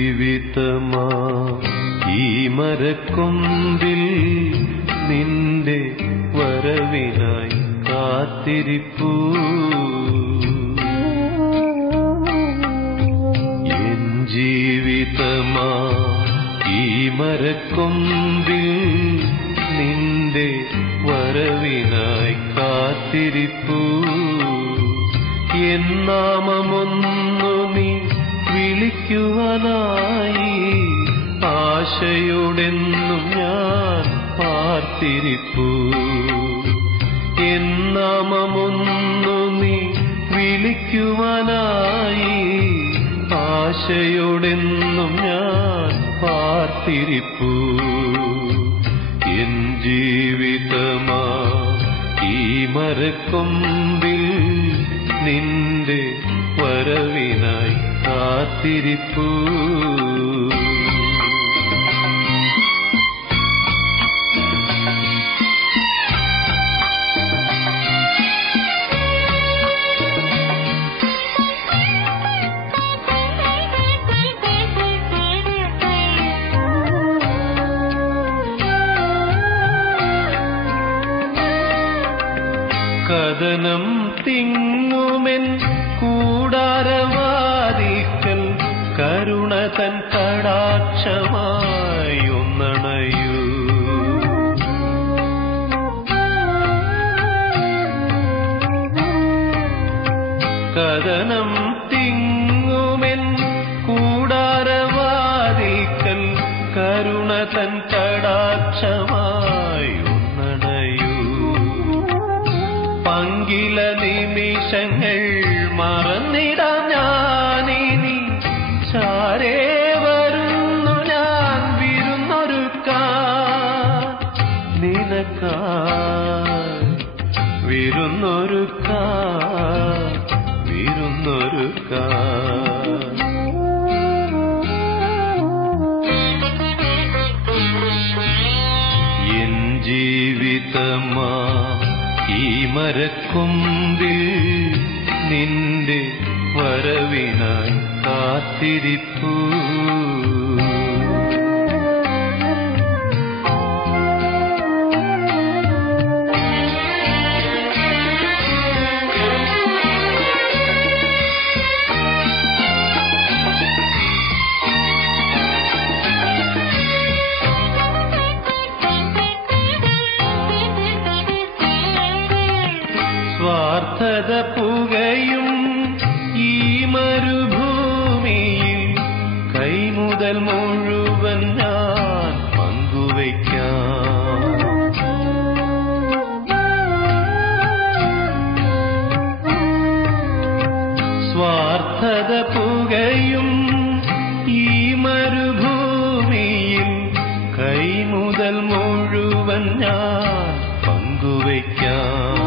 ജീവിതമാ ഈ മരക്കൊമ്പിൽ നിന്റെ വരവിനായി കാത്തിരിപ്പൂ. എൻ ജീവിതമാ ഈ മരക്കൊമ്പിൽ നിന്റെ വരവിനായി കാത്തിരിപ്പൂ. എൻ നാമമൊന്നു നീ വിളിക്കുവാനായി ആശയോടെന്നും ഞാൻ പാർത്തിരിപ്പൂ. എൻ നാമമൊന്നു നീ വിളിക്കുവാനായി ആശയോടെന്നും ഞാൻ പാർത്തിരിപ്പൂ. എൻ ജീവിതമാ ഈ മരക്കൊമ്പിൽ നിന്റെ വരവിനായി കാത്തിരിപ്പൂ. കഥനം തിങ്ങുമെൻ കൂടാരവാതിക്കൽ കരുണ തൻ കടാക്ഷമായി ഒന്നണയൂ. കഥനം തിങ്ങുമെൻ കൂടാരവാതിക്കൽ കരുണ തൻ കടാക്ഷമായി ഒന്നണയൂ. പങ്കില നിമിഷങ്ങൾ മറന്നിടാം ഞാനിനി ചാരേ വരുന്നു ഞാൻ വിരുന്നൊരുക്കാൻ നിനക്കായി വിരുന്നൊരുക്കാൻ. എൻ ജീവിതമാ ഈ മരക്കൊമ്പിൽ നിന്റെ വരവിനായി കാത്തിരിപ്പൂ. സ്വാർത്ഥത പുകയും ഈ മരുഭൂമിയിൽ കൈമുതൽ മുഴുവൻ ഞാൻ പങ്കുവയ്ക്കാം. സ്വാർത്ഥത പുകയും ഈ മരുഭൂമിയിൽ കൈമുതൽ മുഴുവൻ ഞാൻ പങ്കുവയ്ക്കാം.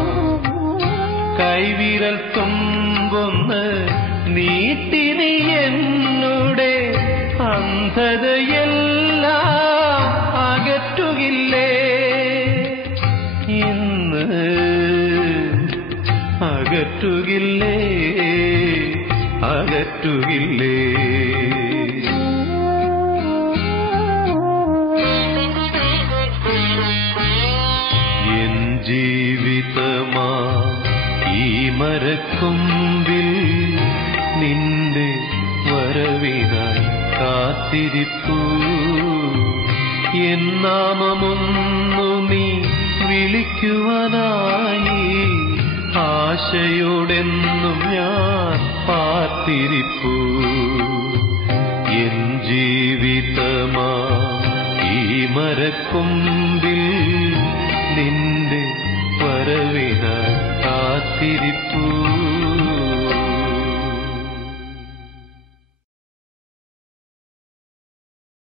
കൈവിരൽ തുമ്പൊന്ന് നീട്ടി നീ എന്നുടെ അന്ധതയെല്ലാം അകറ്റുകില്ലേ ഇന്ന് അകറ്റുകില്ലേ അകറ്റുകില്ലേ. എൻ ജീവിതമാ ഈ മരക്കൊമ്പിൽ നിന്റെ വരവിനായി കാത്തിരിപ്പൂ. എൻ നാമമൊന്നു നീ വിളിക്കുവാനായി ആശയോടെന്നും ഞാൻ പാർത്തിരിപ്പൂ. എൻ ജീവിതമാ ഈ മരക്കൊമ്പിൽ നിന്റെ വരവിനായി കാത്തിരിപ്പൂ.